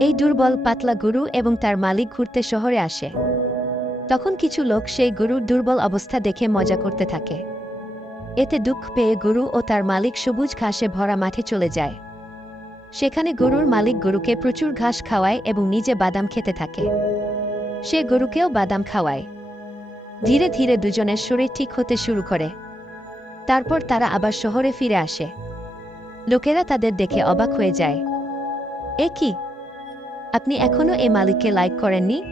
এই দুর্বল পাতলা গরু এবং তার মালিক ঘুরতে শহরে আসে। তখন কিছু লোক সেই গরুর দুর্বল অবস্থা দেখে মজা করতে থাকে। এতে দুঃখ পেয়ে গরু ও তার মালিক সবুজ ঘাসে ভরা মাঠে চলে যায়। সেখানে গরুর মালিক গরুকে প্রচুর ঘাস খাওয়ায় এবং নিজে বাদাম খেতে থাকে। সে গরুকেও বাদাম খাওয়ায়। ধীরে ধীরে দুজনের শরীর ঠিক হতে শুরু করে। তারপর তারা আবার শহরে ফিরে আসে। লোকেরা তাদের দেখে অবাক হয়ে যায়। এ কি? আপনি এখনও এই মালিককে লাইক করেননি?